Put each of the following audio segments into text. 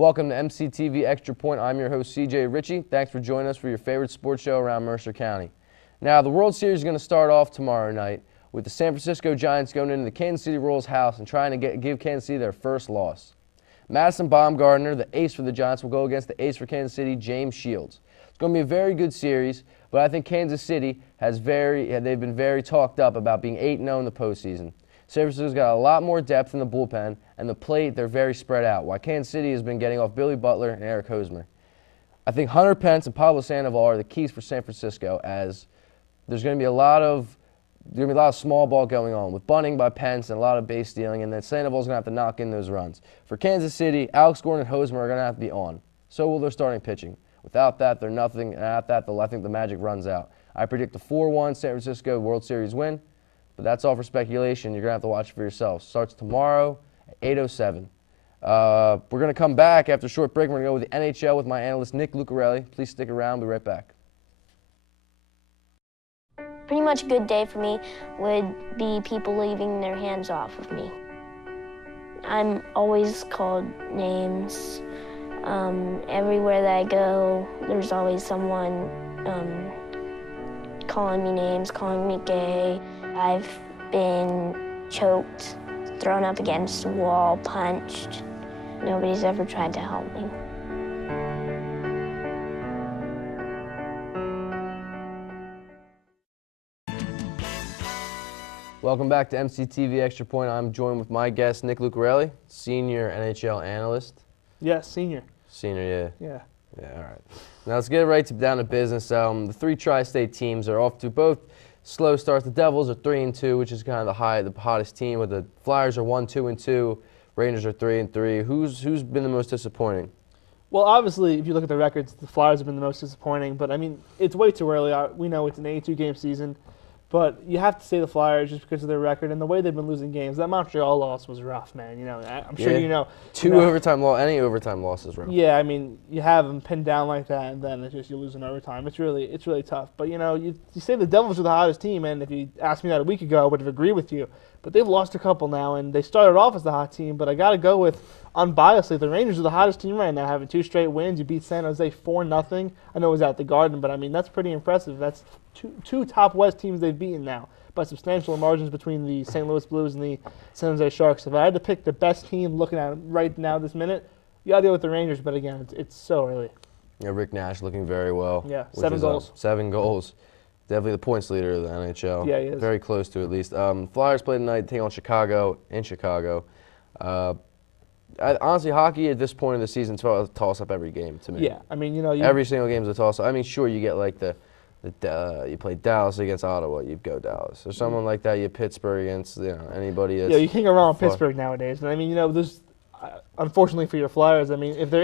Welcome to MCTV Extra Point. I'm your host, CJ Ritchie. Thanks for joining us for your favorite sports show around Mercer County. Now, the World Series is going to start off tomorrow night with the San Francisco Giants going into the Kansas City Royals' house and trying to give Kansas City their first loss. Madison Bumgarner, the ace for the Giants, will go against the ace for Kansas City, James Shields. It's going to be a very good series, but I think Kansas City they've been very talked up about being 8-0 in the postseason. San Francisco's got a lot more depth in the bullpen, and the plate, they're very spread out, while Kansas City has been getting off Billy Butler and Eric Hosmer. I think Hunter Pence and Pablo Sandoval are the keys for San Francisco, as there's going to be a lot of small ball going on with bunting by Pence and a lot of base stealing, and then Sandoval's going to have to knock in those runs. For Kansas City, Alex Gordon and Hosmer are going to have to be on. So will their starting pitching. Without that, they're nothing, and at that, I think the magic runs out. I predict a 4-1 San Francisco World Series win. But that's all for speculation. You're going to have to watch it for yourself. Starts tomorrow at 8:07. We're going to come back after a short break. We're going to go with the NHL with my analyst, Nick Lucarelli. Please stick around. We'll be right back. Pretty much a good day for me would be people leaving their hands off of me. I'm always called names. Everywhere that I go, there's always someone calling me names, calling me gay. I've been choked, thrown up against a wall, punched. Nobody's ever tried to help me. Welcome back to MCTV Extra Point. I'm joined with my guest, Nick Lucarelli, senior NHL analyst. Yeah, senior. Senior, yeah. Yeah. Yeah, all right. Now let's get right down to business. The three tri-state teams are off to both slow starts. The Devils are 3-2, which is kind of the hottest team. With the Flyers are 1-2-2. Rangers are 3-3. Who's been the most disappointing? Well, obviously, if you look at the records, the Flyers have been the most disappointing. But, I mean, it's way too early. We know it's an 82-game season. But you have to say the Flyers just because of their record and the way they've been losing games. That Montreal loss was rough, man. I'm sure you know. Any overtime loss is rough. Yeah, I mean, you have them pinned down like that, and then it's just you lose in overtime. It's really tough. But, you say the Devils are the hottest team, and if you asked me that a week ago, I would have agreed with you. But they've lost a couple now, and they started off as the hot team. But I got to go with, unbiasedly, the Rangers are the hottest team right now, having 2 straight wins. You beat San Jose 4-0. I know it was at the Garden, but, I mean, that's pretty impressive. That's two top West teams they've beaten now by substantial margins between the St. Louis Blues and the San Jose Sharks. If I had to pick the best team looking at it right now this minute, you got to go with the Rangers. But, again, it's so early. Yeah, Rick Nash looking very well. Yeah, 7 goals. 7 goals. Definitely the points leader of the NHL. Yeah, he is. Very close to, at least. Flyers play tonight, taking on Chicago in Chicago. Honestly, hockey at this point of the season is a toss-up every game to me. Yeah, I mean, every single game is a toss-up. I mean, sure, you get like you play Dallas against Ottawa, you go Dallas. Or someone like that, you Pittsburgh against anybody. Yeah, you can't go wrong with Pittsburgh nowadays. And I mean, there's unfortunately for your Flyers. I mean, if there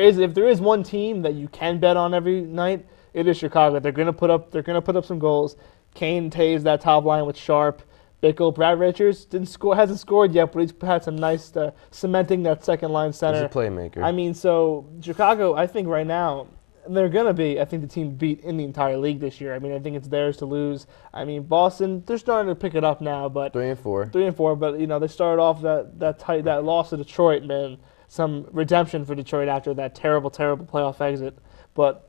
is one team that you can bet on every night, it is Chicago. They're gonna put up some goals. Kane tased that top line with Sharp, Bickle. Brad Richards hasn't scored yet, but he's had some nice cementing that second line center. He's a playmaker. I mean, so Chicago, I think right now they're gonna be, I think, the team beat in the entire league this year. I mean, I think it's theirs to lose. I mean, Boston, they're starting to pick it up now, but 3-4. 3-4, but they started off that loss to Detroit, man. Some redemption for Detroit after that terrible playoff exit, but.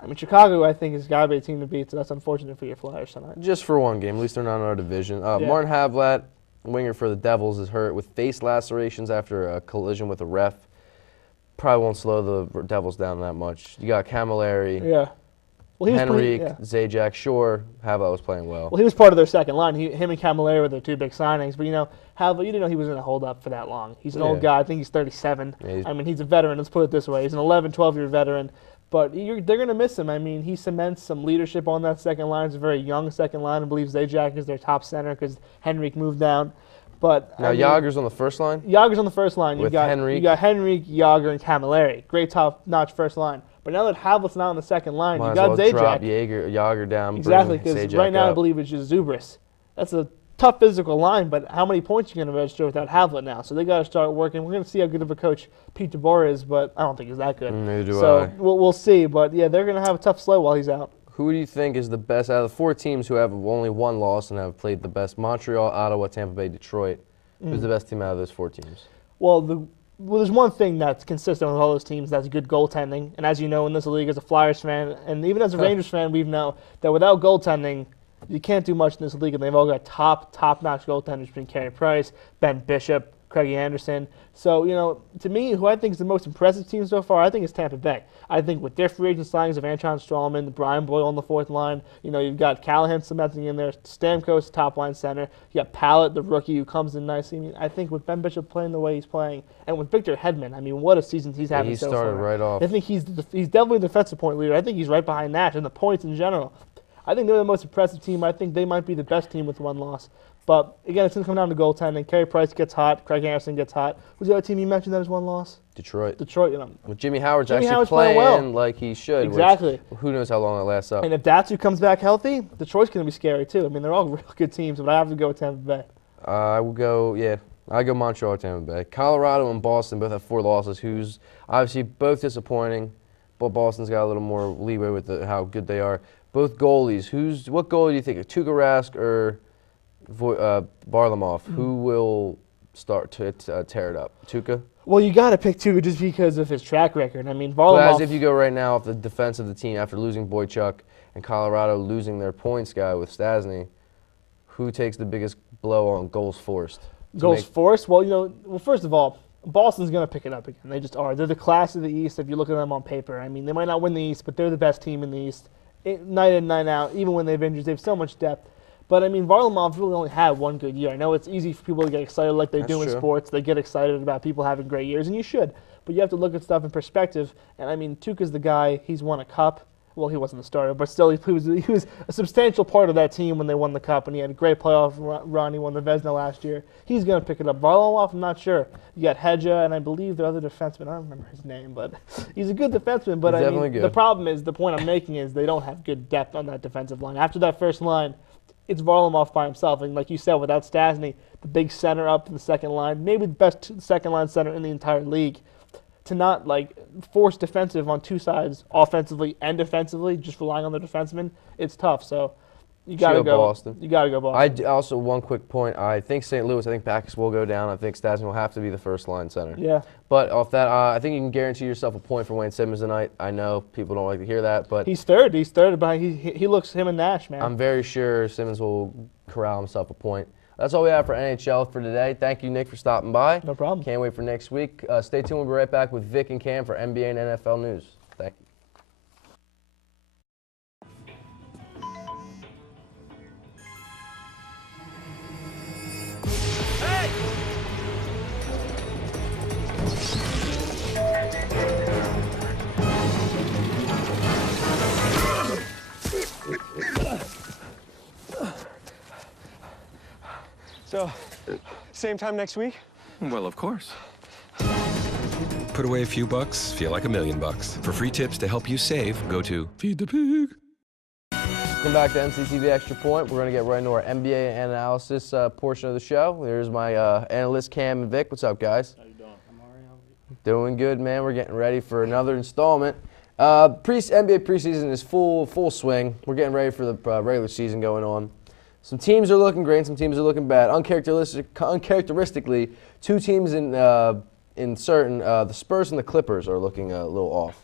I mean, Chicago, I think, has got to be a team to beat, so that's unfortunate for your Flyers tonight. Just for one game. At least they're not in our division. Martin Havlat, winger for the Devils, is hurt with face lacerations after a collision with a ref. Probably won't slow the Devils down that much. You got Camilleri, yeah. Well, Henrique, Zajac. Sure, Havlat was playing well. Well, he was part of their second line. Him and Camilleri were their 2 big signings. But, Havlat, you didn't know he was going to hold up for that long. He's an old guy. I think he's 37. Yeah, I mean, he's a veteran. Let's put it this way. He's an 11, 12-year veteran. But they're going to miss him. I mean, he cements some leadership on that second line. It's a very young second line. I believe Zajac is their top center because Henrique moved down. But now Jágr's on the first line? Jágr's on the first line. With Henrique. You got Henrique, Jágr, and Camilleri. Great top-notch first line. But now that Havlat's not on the second line, you got Zajac. Drop Jágr down. Exactly, because right now I believe it's just Zubris. That's a tough physical line, but how many points are you going to register without Havlat now? So they got to start working. We're going to see how good of a coach Pete DeBoer is, but I don't think he's that good. Neither do I. So we'll see. But, yeah, they're going to have a tough slow while he's out. Who do you think is the best out of the 4 teams who have only 1 loss and have played the best? Montreal, Ottawa, Tampa Bay, Detroit. Who's the best team out of those 4 teams? Well, well, there's one thing that's consistent with all those teams, that's good goaltending. And as you know, in this league, as a Flyers fan, and even as a Rangers fan, we know that without goaltending, you can't do much in this league. And they've all got top-notch goaltenders between Carey Price, Ben Bishop, Craigie Anderson. So, to me, who I think is the most impressive team so far, I think is Tampa Bay. I think with their free agent signings of Anton Strawman, Brian Boyle on the fourth line, you've got Callahan cementing in there, Stamkos top line center, you got Pallett, the rookie, who comes in nicely. I think with Ben Bishop playing the way he's playing, and with Victor Hedman, what a season he's having so far. He started right off. I think he's definitely the defensive point leader. I think he's right behind Nash and the points in general. I think they're the most impressive team. I think they might be the best team with one loss. But, again, it's going to come down to goaltending. Carey Price gets hot. Craig Anderson gets hot. Who's the other team you mentioned that has one loss? Detroit. Well, Jimmy Howard's Jimmy actually Howard's playing well. like he should. Exactly. Who knows how long it lasts up. And if Datsyuk comes back healthy, Detroit's going to be scary, too. They're all real good teams, but I have to go with Tampa Bay. I will go, I go Montreal, Tampa Bay. Colorado and Boston both have 4 losses, who's obviously both disappointing, but Boston's got a little more leeway with how good they are. Both goalies. What goalie do you think? Tuukka Rask or Varlamov? Who will start to tear it up? Tuukka? Well, you got to pick Tuukka just because of his track record. Varlamov. But as if you go right now off the defense of the team after losing Boychuk and Colorado losing their points guy with Stasny, who takes the biggest blow on goals forced? Goals forced? Well, first of all, Boston's going to pick it up again. They just are. They're the class of the East if you look at them on paper. They might not win the East, but they're the best team in the East. Night in, night out, even when they've injured, they have so much depth. But, Varlamov really only had one good year. I know it's easy for people to get excited like they do in sports. They get excited about people having great years, and you should. But you have to look at stuff in perspective. And, Tuukka's the guy. He's won a cup. Well, he wasn't the starter, but still he was a substantial part of that team when they won the cup, and he had a great playoff run. He won the Vezina last year. He's going to pick it up. Varlamov, I'm not sure. You got Hedja, and I believe the other defenseman. I don't remember his name, but he's a good defenseman. But the problem is, the point I'm making is they don't have good depth on that defensive line. After that first line, it's Varlamov by himself, and like you said, without Stasny, the big center up in the second line, maybe the best second line center in the entire league. To not force defensive on two sides, offensively and defensively, just relying on the defenseman, it's tough. So you got to go Boston. You got to go Boston. Also, one quick point. I think St. Louis. I think Backus will go down. I think Stasny will have to be the first line center. Yeah. But off that, I think you can guarantee yourself a point for Wayne Simmons tonight. I know people don't like to hear that, but he's third. He's third, but he looks him and Nash, man. I'm very sure Simmons will corral himself a point. That's all we have for NHL for today. Thank you, Nick, for stopping by. No problem. Can't wait for next week. Stay tuned. We'll be right back with Vic and Cam for NBA and NFL news. Thank you. So, same time next week? Well, of course. Put away a few bucks, feel like $1 million. For free tips to help you save, go to Feed the Pig. Welcome back to MCTV Extra Point. We're going to get right into our NBA analysis portion of the show. There's my analysts, Cam and Vic. What's up, guys? How you doing? I'm all right. Doing good, man. We're getting ready for another installment. NBA preseason is full swing. We're getting ready for the regular season going on. Some teams are looking great, some teams are looking bad. Uncharacteristically, two teams in certain, the Spurs and the Clippers are looking a little off.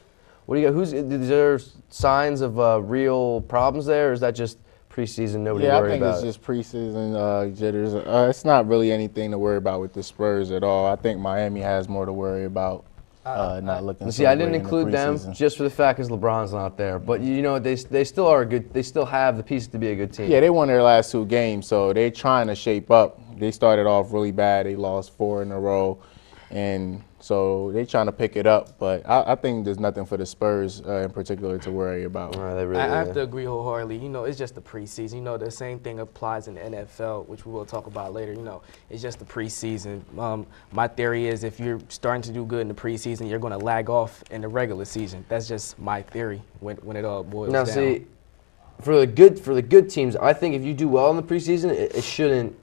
What do you got? Is there signs of real problems there, or is that just preseason, nobody worried about? Yeah, I think it's just preseason jitters. It's not really anything to worry about with the Spurs at all. I think Miami has more to worry about. Not looking. See, I didn't include them just for the fact because LeBron's not there. But they still are good. They still have the pieces to be a good team. Yeah, they won their last 2 games, so they're trying to shape up. They started off really bad. They lost 4 in a row, and so they're trying to pick it up. But I think there's nothing for the Spurs in particular to worry about. I have to agree wholeheartedly. It's just the preseason. The same thing applies in the NFL, which we will talk about later. It's just the preseason. My theory is if you're starting to do good in the preseason, you're going to lag off in the regular season. That's just my theory when it all boils down. Now, see, for the good teams, I think if you do well in the preseason, it shouldn't.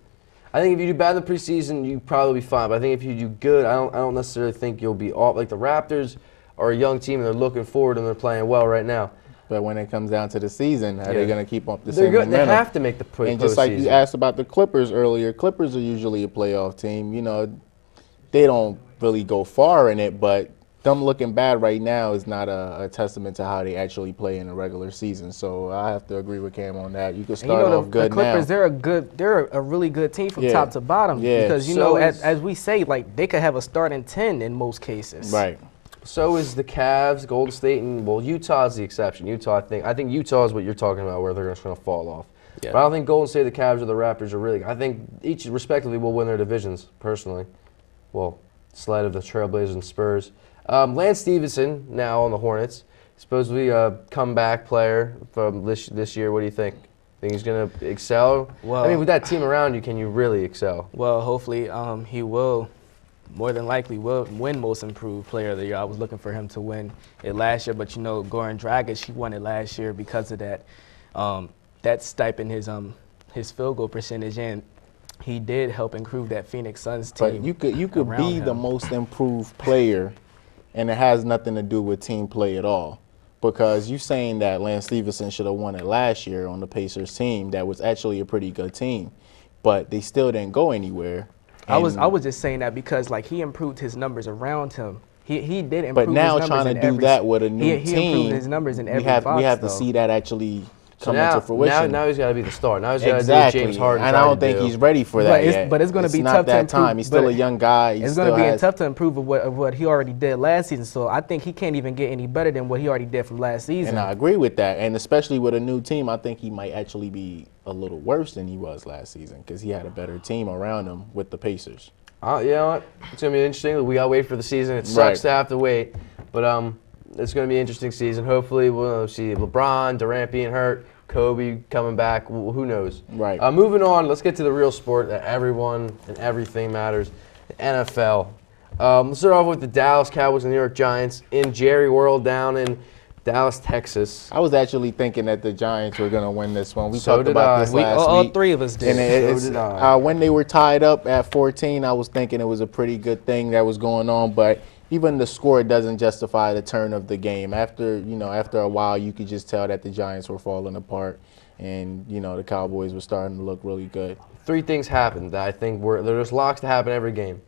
I think if you do bad in the preseason, you probably be fine. But I think if you do good, I don't necessarily think you'll be off. Like the Raptors are a young team, and they're looking forward, and they're playing well right now. But when it comes down to the season, are they going to keep up the same momentum? They have to make the postseason. And just like you asked about the Clippers earlier, Clippers are usually a playoff team. They don't really go far in it, but them looking bad right now is not a testament to how they actually play in a regular season. So I have to agree with Cam on that. You can And start off the good Clippers, now. they're a really good team from Yeah. top to bottom. Yeah. Because, So as we say, like, they could have a starting 10 in most cases. Right. So is the Cavs, Golden State, and well, Utah's the exception. Utah, I think Utah is what you're talking about, where they're just going to fall off. Yeah. But I don't think Golden State, the Cavs, or the Raptors are really. I think each respectively will win their divisions. Personally, well, slide of the Trailblazers and Spurs. Lance Stevenson now on the Hornets, supposedly a comeback player from this year. What do you think? Think he's going to excel? Well, I mean, with that team around you, can you really excel? Well, hopefully he will. More than likely will win Most Improved Player of the Year. I was looking for him to win it last year, but Goran Dragic, he won it last year because of that. That stipend his field goal percentage, and he did help improve that Phoenix Suns team. But you could be the most improved player, and it has nothing to do with team play at all. Because you saying that Lance Stevenson should have won it last year on the Pacers team, that was actually a pretty good team, but they still didn't go anywhere. I was just saying that because like he improved his numbers around him. He did improve But now his numbers trying to in do that with a new he team, improved his numbers in every we have box, to see that actually So come into fruition. now he's got to be the star. Now he's got to do what Exactly, James Harden and I tried don't to think do. he's ready for that yet. But it's going to be not tough to that improve. time. He's still a young guy. It's going to be tough to improve of what he already did last season. So I think he can't even get any better than what he already did from last season. And I agree with that. And especially with a new team, I think he might actually be a little worse than he was last season because he had a better team around him with the Pacers. You know what? It's going to be interesting. We got to wait for the season. It sucks Right. to have to wait. But it's going to be an interesting season. Hopefully we'll see LeBron, Durant being hurt, Kobe coming back. Who knows? Right. Moving on, let's get to the real sport that everyone and everything matters, the NFL. Let's start off with the Dallas Cowboys and New York Giants in Jerry World down in Dallas, Texas. I was actually thinking that the Giants were going to win this one. We So talked did about I. this last all week. three of us did. And So did I. when they were tied up at 14, I was thinking it was a pretty good thing that was going on. But even the score doesn't justify the turn of the game. After a while, you could just tell that the Giants were falling apart, and the Cowboys were starting to look really good. Three things happened that I think there's locks to happen every game.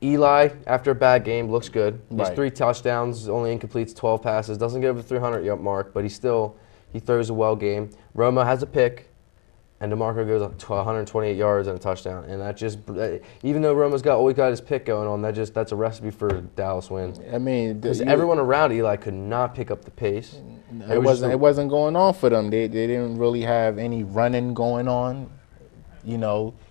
Eli, after a bad game, looks good. He has Right. 3 touchdowns, only incompletes 12 passes, doesn't get over the 300 mark, but he throws a well game. Romo has a pick, and DeMarco goes up to 128 yards and a touchdown. And that just, even though Romo's always got his pick going on, that's a recipe for a Dallas win. I mean, Because everyone around Eli could not pick up the pace. it wasn't going on for them. They didn't really have any running going on,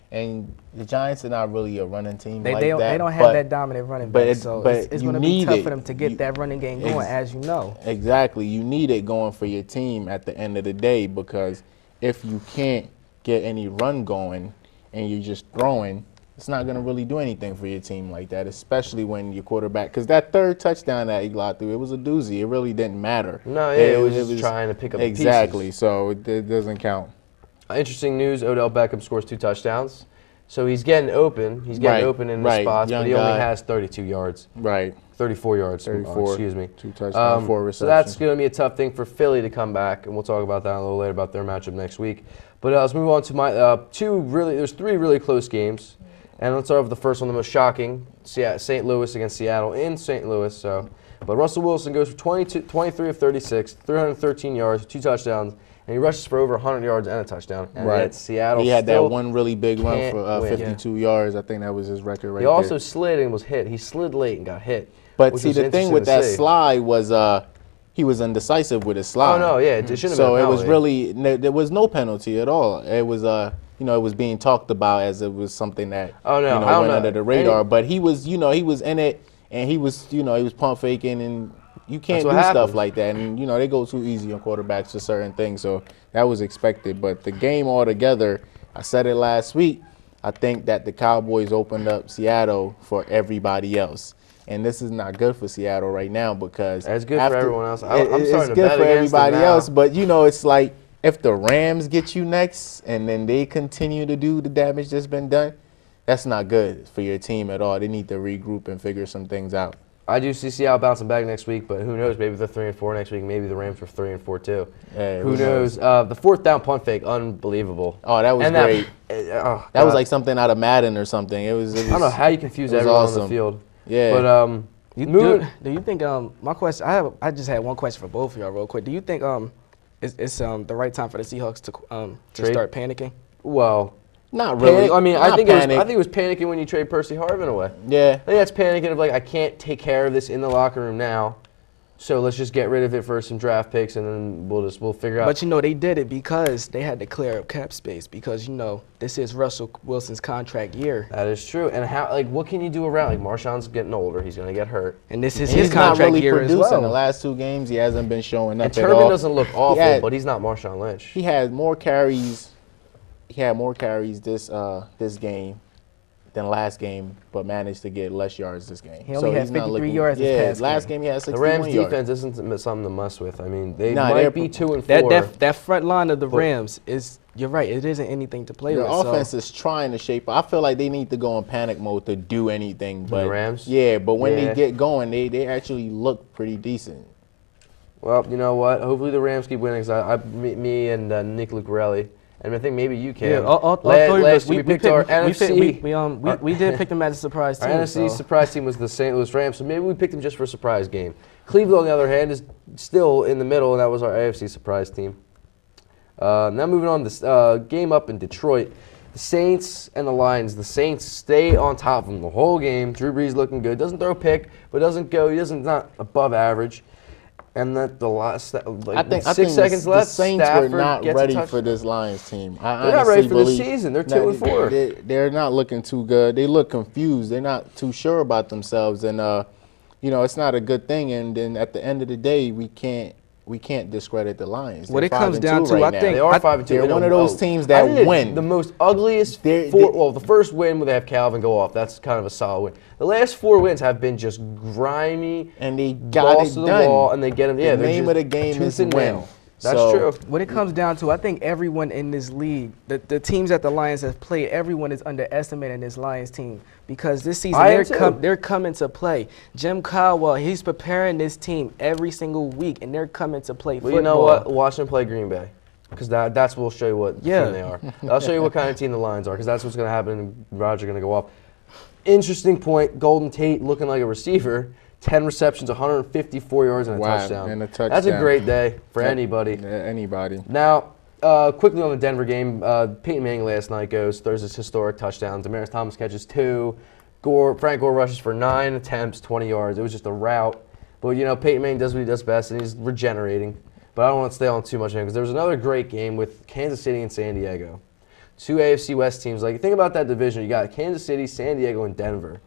and the Giants are not really a running team They like don't that. have but- that dominant running but back, it- so but it's you going to be need tough it. for them to get that running game going, as you know. Exactly. You need it going for your team at the end of the day, because if you can't get any run going and you're just throwing, it's not going to really do anything for your team like that, especially when your quarterback, because that third touchdown that Eli threw, it was a doozy. It really didn't matter. No, yeah, it was just trying to pick up the pieces. Exactly. So it doesn't count. Interesting news, Odell Beckham scores 2 touchdowns. So he's getting open. He's getting Right, open in the right. spots, Young but he only guy. has 32 yards. Right. 34 yards. 34. Excuse me. 2 touchdowns, 4 So receptions. that's going to be a tough thing for Philly to come back, and we'll talk about that a little later about their matchup next week. But let's move on to my there's 3 really close games. And let's start with the first one, the most shocking, St. Louis against Seattle in St. Louis. But Russell Wilson goes for 23 of 36, 313 yards, 2 touchdowns, and he rushes for over 100 yards and a touchdown. And Right. yet Seattle He had that still one really big run can't for win. 52 yards. I think that was his record right He there. also slid and was hit. He slid late and got hit. But which see, was the thing interesting with to that see. slide was he was indecisive with his slide. Oh, no, yeah, it shouldn't have So been a it was penalty. really, there was no penalty at all. It was, it was being talked about as it was something that, Oh, no, I don't went know. under the radar. But he was, he was in it, and he was pump faking, and you can't do That's what stuff happens. like that. And, they go too easy on quarterbacks for certain things. So that was expected. But the game altogether, I said it last week, I think that the Cowboys opened up Seattle for everybody else. And this is not good for Seattle right now because It's good for everyone else. I'm it's starting to good bet for against them everybody now. else, but it's like if the Rams get you next and then they continue to do the damage that's been done, that's not good for your team at all. They need to regroup and figure some things out. I do see Seattle bouncing back next week, but who knows? Maybe they're 3-4 next week. Maybe the Rams were 3-4 too. Yeah, who knows? The 4th down punt fake, unbelievable. Oh, that was And great. That was That was like something out of Madden or something. It was I don't know how you confuse it was everyone on awesome. the field. Yeah. But Do you think my question? I just had one question for both of y'all real quick. Do you think it's the right time for the Seahawks to start panicking? well, Not really. I mean, I Not think panic. it was panicking when you trade Percy Harvin away. Yeah. I think that's panicking of like, I can't take care of this in the locker room now, so let's just get rid of it for some draft picks, and then we'll figure out. But you know, they did it because they had to clear up cap space, because you know this is Russell Wilson's contract year, That is true. And what can you do around? Like, Marshawn's getting older. He's going to get hurt. and this is And his he's not contract really year as producing. well. The last 2 games, he hasn't been showing up And at all. Turbin doesn't look awful, had- but he's not Marshawn Lynch. He had more carries. He had more carries this game than last game, but managed to get less yards this game. He only had he's not 53 looking, yards this Yeah, past last game. game he had The 61 Rams' yards. defense isn't something to mess with. I mean, they Nah, might they're- be 2-4. That front line of the Rams is, you're right, it isn't anything to play Their with. offense so. is trying to shape. I feel like they need to go in panic mode to do anything. But Rams? Yeah, but when Yeah. they get going, they actually look pretty decent. Well, you know what? Hopefully the Rams keep winning. Cause me and Nick Lucarelli, and I think maybe you can. Yeah, all three of last us, year we picked our NFC. We did pick them as a surprise Our team. NFC so. surprise team was the St. Louis Rams, so maybe we picked them just for a surprise game. Cleveland, on the other hand, is still in the middle, and that was our AFC surprise team. Now moving on, this game up in Detroit. The Saints and the Lions. The Saints stay on top of them the whole game. Drew Brees looking good. Doesn't throw a pick, but not above average. And that the last I think 6 seconds the left. Saints Stafford were not gets a ready touchdown. for this Lions team. They're not ready for the season. They're 2-4. They're not looking too good. They look confused. They're not too sure about themselves, and it's not a good thing. And then at the end of the day, we can't discredit the Lions. What They're it comes 5-2 down to, right I now. think- They are 5-2. They're one of those teams that I did win. The most ugliest the first win where they have Calvin go off. That's kind of a solid win. The last 4 wins have been just grimy. And they got balls it to the done. wall, and they get them. Yeah, The they're name just of the game tooth is and win. nail. That's So- true. What it comes down to, I think everyone in this league, the teams that the Lions have played, everyone is underestimating this Lions team, because this season I am too. they're coming to play. Jim Caldwell, he's preparing this team every single week, and they're coming to play Well, football. you know what? Watch them play Green Bay, because that's what will show you what Yeah. team they are. I'll show you what kind of team the Lions are, because that's what's going to happen. And Rodgers going to go off. Interesting point. Golden Tate looking like a receiver. 10 receptions, 154 yards, and a Wow, touchdown. and a touchdown. That's a great day for Yep. anybody. Yeah, anybody. Now, quickly on the Denver game, Peyton Manning last night throws his historic touchdown. Demaryius Thomas catches 2. Frank Gore rushes for 9 attempts, 20 yards. It was just a rout. But, Peyton Manning does what he does best, and he's regenerating. But I don't want to stay on too much of him, because there was another great game with Kansas City and San Diego. 2 AFC West teams. Like, think about that division. You got Kansas City, San Diego, and Denver.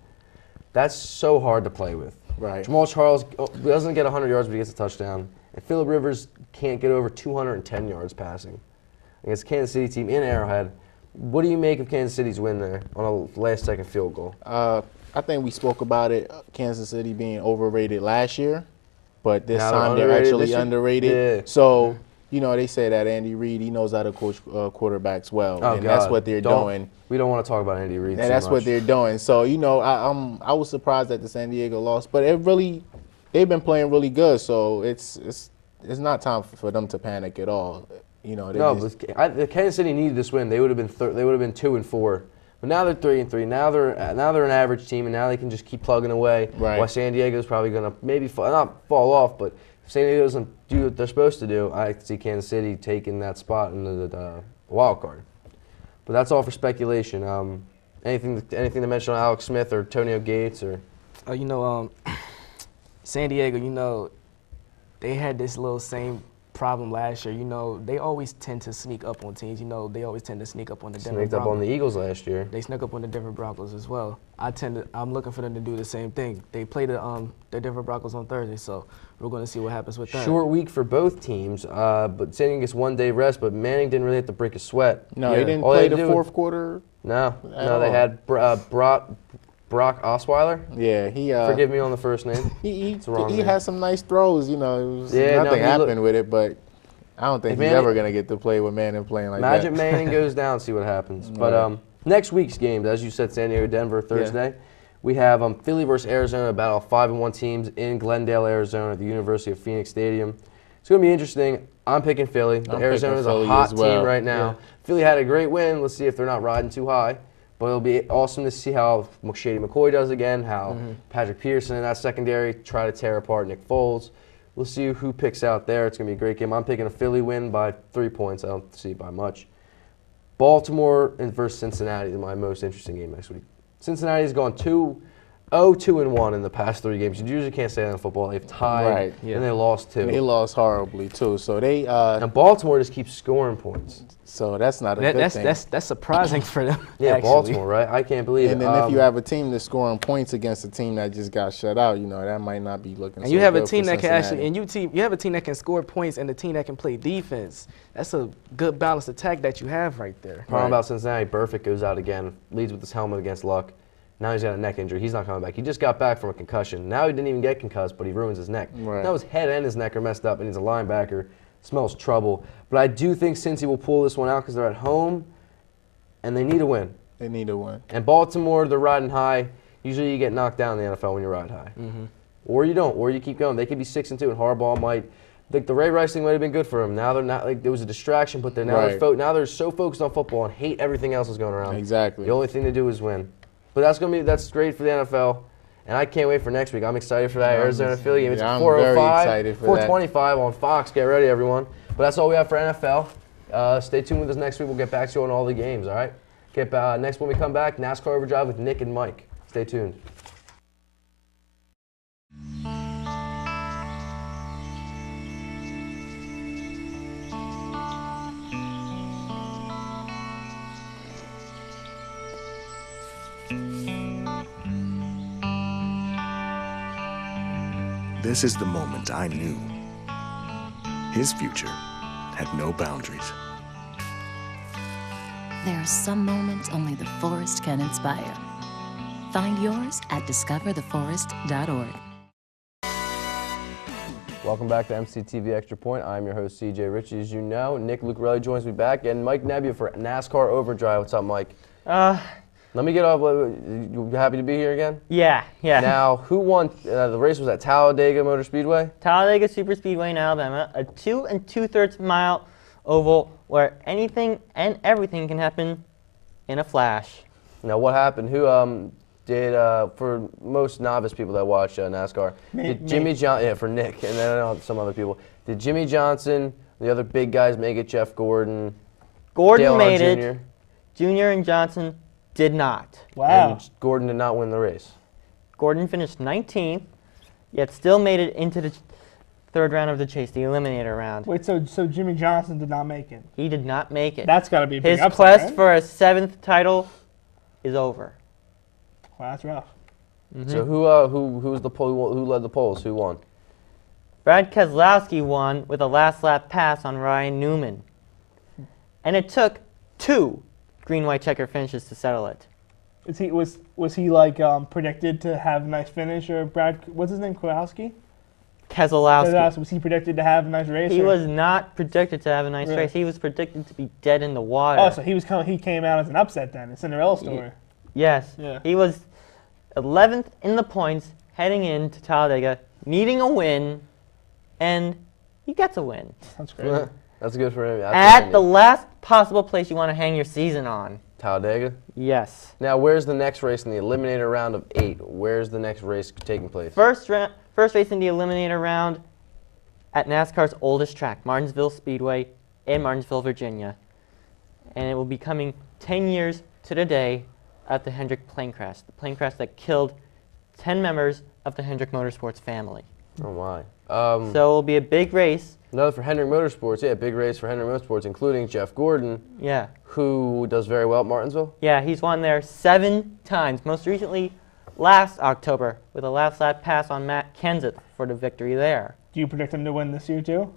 That's so hard to play with. Right. Jamal Charles doesn't get 100 yards, but he gets a touchdown. And Phillip Rivers can't get over 210 yards passing against the Kansas City team in Arrowhead. What do you make of Kansas City's win there on a last-second field goal? I think we spoke about it, Kansas City being overrated last year, but this Now time they're they're underrated actually this year? underrated. Yeah. So, they say that Andy Reid, he knows how to coach quarterbacks well, Oh, and God. that's what they're doing. We don't want to talk about Andy Reid And too that's much. what they're doing. So, I was surprised that the San Diego lost, but they've been playing really good. So it's not time for them to panic at all. The Kansas City needed this win. They would have been 2-4. But now they're 3-3. Now they're an average team, and now they can just keep plugging away. Right. While San Diego's probably going to maybe not fall off, but if San Diego doesn't do what they're supposed to do, I see Kansas City taking that spot in the wild card. But that's all for speculation. Anything to mention on Alex Smith or Antonio Gates or? San Diego, they had this little same problem last year. They always tend to sneak up on teams. They always tend to sneak up on the Denver Sneaked up Broncos. on the Eagles last year. They snuck up on the Denver Broncos as well. I'm looking for them to do the same thing. They play the Denver Broncos on Thursday, so we're going to see what happens with that. Short week for both teams, but San Diego gets 1 day rest, but Manning didn't really have to break a sweat. No, he didn't All play they the do- fourth quarter. No, At they all. had Brock Osweiler. Yeah, he Forgive me on the first name. he It's the wrong he name. had some nice throws. Nothing he happened with it, but I don't think If he's Manning- ever gonna get to play with Manning playing like Imagine that. Manning goes down, see what happens. But Right. next week's games, as you said, San Diego, Denver, Thursday. We have Philly versus Arizona, battle of 5-1 teams in Glendale, Arizona, at the University of Phoenix Stadium. It's going to be interesting. I'm picking Philly. I'm Arizona's picking Philly a hot as well. team right now. Yeah. Philly had a great win. Let's see if they're not riding too high. But it'll be awesome to see how Shady McCoy does again, how Patrick Pearson in that secondary try to tear apart Nick Foles. We'll see who picks out there. It's going to be a great game. I'm picking a Philly win by 3 points. I don't see it by much. Baltimore versus Cincinnati is my most interesting game next week. Cincinnati's gone 2-1 in the past 3 games. You usually can't say that in football. They've tied, and they lost 2. They lost horribly, too. So they and Baltimore just keeps scoring points. So that's not a good thing. That's surprising for them. Yeah, actually. Baltimore, right? I can't believe it. And then if you have a team that's scoring points against a team that just got shut out, that might not be looking. And you have a team that can actually, you have a team that can score points and a team that can play defense. That's a good balanced attack that you have right there. Problem about Cincinnati, Burfict goes out again, leads with his helmet against Luck. Now he's got a neck injury. He's not coming back. He just got back from a concussion. Now he didn't even get concussed, but he ruins his neck. Right. Now his head and his neck are messed up, and he's a linebacker. Smells trouble. But I do think Cincy will pull this one out because they're at home, and they need a win. They need a win. And Baltimore, they're riding high. Usually you get knocked down in the NFL when you ride high. Or you don't, or you keep going. They could be 6-2, and Harbaugh might. Like the Ray Rice thing might have been good for him. Now they're not. Like it was a distraction, but now they're so focused on football and hate everything else that's going around. Exactly. The only thing to do is win. But that's great for the NFL, and I can't wait for next week. I'm excited for that Arizona Philly game. It's 4:05, 4:25 on Fox. Get ready, everyone. But that's all we have for NFL. Stay tuned with us next week. We'll get back to you on all the games. All right. Next when we come back, NASCAR Overdrive with Nick and Mike. Stay tuned. This is the moment I knew. His future had no boundaries. There are some moments only the forest can inspire. Find yours at discovertheforest.org. Welcome back to MCTV Extra Point. I'm your host, CJ Ritchie. As you know, Nick Lucarelli joins me back, and Mike Nebbia for NASCAR Overdrive. What's up, Mike? Let me get off. You happy to be here again? Yeah. Now, who won? The race was at Talladega Motor Speedway? Talladega Superspeedway in Alabama, a 2 2/3 mile oval where anything and everything can happen in a flash. Now, what happened? Who did, for most novice people that watch NASCAR, did Jimmy Johnson, for Nick, and then some other people, did Jimmy Johnson, the other big guys make it, Jeff Gordon? Gordon made Jr.? it. Junior and Johnson did not. Wow. And Gordon did not win the race. Gordon finished 19th, yet still made it into the third round of the chase, the eliminator round. Wait, so Jimmy Johnson did not make it? He did not make it. That's got to be a big His upset, quest right? for a 7th title is over. Wow, that's rough. So who led the polls? Who won? Brad Keselowski won with a last lap pass on Ryan Newman. And it took 2 green-white checker finishes to settle it. Was he like predicted to have a nice finish, or what's his name, Keselowski? Keselowski. Was he predicted to have a nice race? He was not predicted to have a nice race. He was predicted to be dead in the water. Oh, so he came out as an upset then, a Cinderella story. Yes. Yeah. He was 11th in the points heading into Talladega, needing a win, and he gets a win. That's great. That's good for him. At the last possible place you want to hang your season on. Talladega? Yes. Now, where's the next race in the eliminator round of 8? Where's the next race taking place? First race in the eliminator round at NASCAR's oldest track, Martinsville Speedway in Martinsville, Virginia. And it will be coming 10 years to the day at the Hendrick plane crash, the plane crash that killed 10 members of the Hendrick Motorsports family. Oh, my. So it will be a big race. Another for Hendrick Motorsports. Yeah, big race for Hendrick Motorsports, including Jeff Gordon. Yeah. Who does very well at Martinsville. Yeah, he's won there 7 times. Most recently, last October, with a last lap pass on Matt Kenseth for the victory there. Do you predict him to win this year too?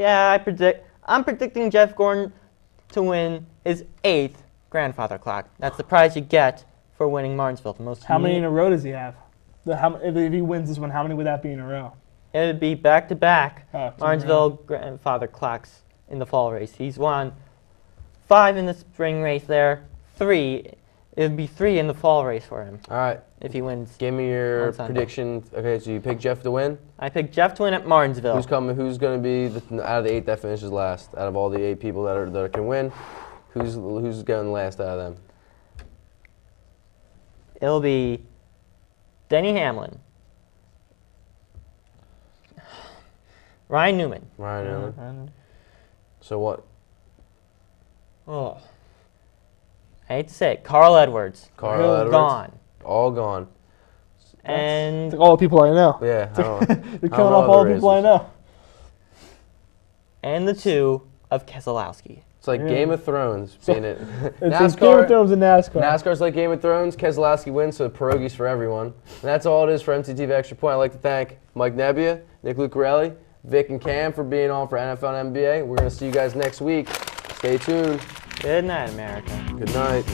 Yeah, I'm predicting Jeff Gordon to win his 8th grandfather clock. That's the prize you get for winning Martinsville. The most. How many in a row does he have? If he wins this one, how many would that be in a row? It would be back-to-back Martinsville grandfather clocks in the fall race. He's won 5 in the spring race there, 3. It would be 3 in the fall race for him. All right. If he wins. Give me your prediction. Okay, so you pick Jeff to win? I picked Jeff to win at Martinsville. Who's going to be out of the 8 that finishes last? Out of all the 8 people that can win, who's going last out of them? It'll be Denny Hamlin, Ryan Newman. Ryan Newman. So what? Oh, I hate to say it. Carl Edwards. Carl Edwards. Gone. All gone. And It's like all the people I know. Yeah. I don't, They're killing off all the people I know. and the 2 of Keselowski. It's like Game of Thrones, being it. It's like Game of Thrones and NASCAR. NASCAR's like Game of Thrones. Keselowski wins, so pierogies for everyone. And that's all it is for MCTV Extra Point. I'd like to thank Mike Nebbia, Nick Lucarelli, Vic and Cam for being on for NFL and NBA. We're going to see you guys next week. Stay tuned. Good night, America. Good night.